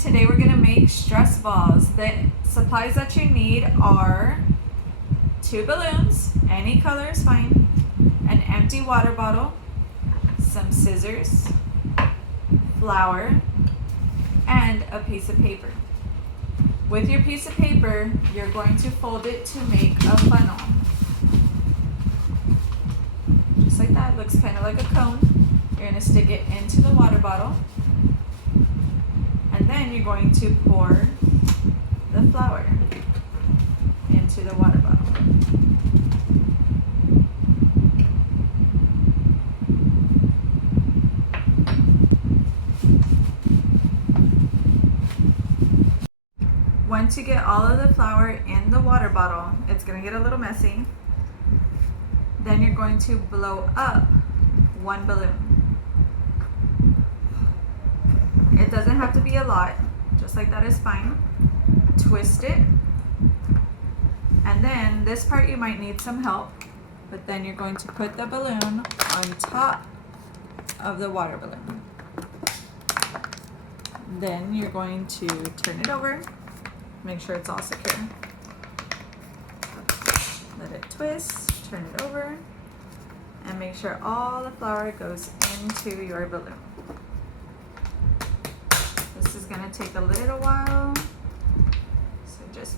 Today we're gonna make stress balls. The supplies that you need are 2 balloons, any color is fine, an empty water bottle, some scissors, flour, and a piece of paper. With your piece of paper, you're going to fold it to make a funnel. Just like that, looks kind of like a cone. You're going to stick it into the water bottle. And then you're going to pour the flour into the water bottle. Once you get all of the flour in the water bottle, it's going to get a little messy. Then you're going to blow up 1 balloon. It doesn't have to be a lot, just like that is fine. Twist it. And then this part you might need some help, but then you're going to put the balloon on top of the water balloon. Then you're going to turn it over, make sure it's all secure. Let it twist, turn it over, and make sure all the flour goes into your balloon. This is going to take a little while, so just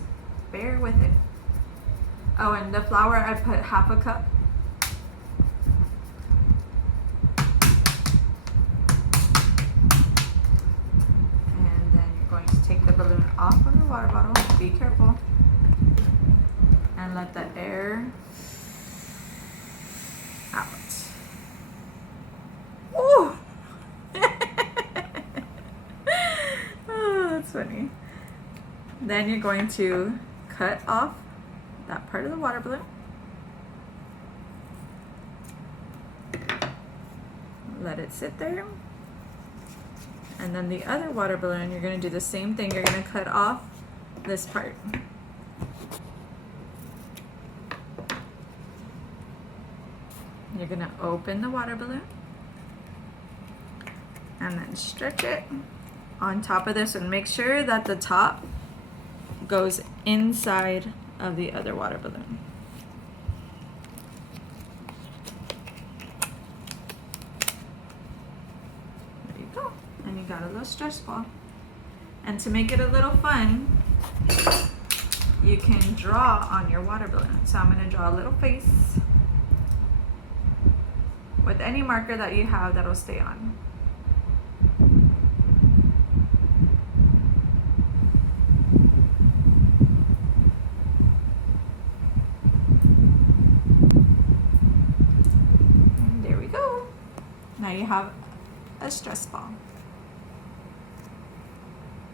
bear with it. Oh, and the flour, I put half a cup. And then you're going to take the balloon off of the water bottle. Be careful. And let the air out. Ooh! Oh, that's funny. Then you're going to cut off that part of the water balloon. Let it sit there. And then the other water balloon, you're going to do the same thing. You're going to cut off this part. You're going to open the water balloon and then stretch it on top of this and make sure that the top goes inside of the other water balloon. There you go. And you got a little stress ball. And to make it a little fun, you can draw on your water balloon. So I'm going to draw a little face with any marker that you have that'll stay on. And there we go. Now you have a stress ball.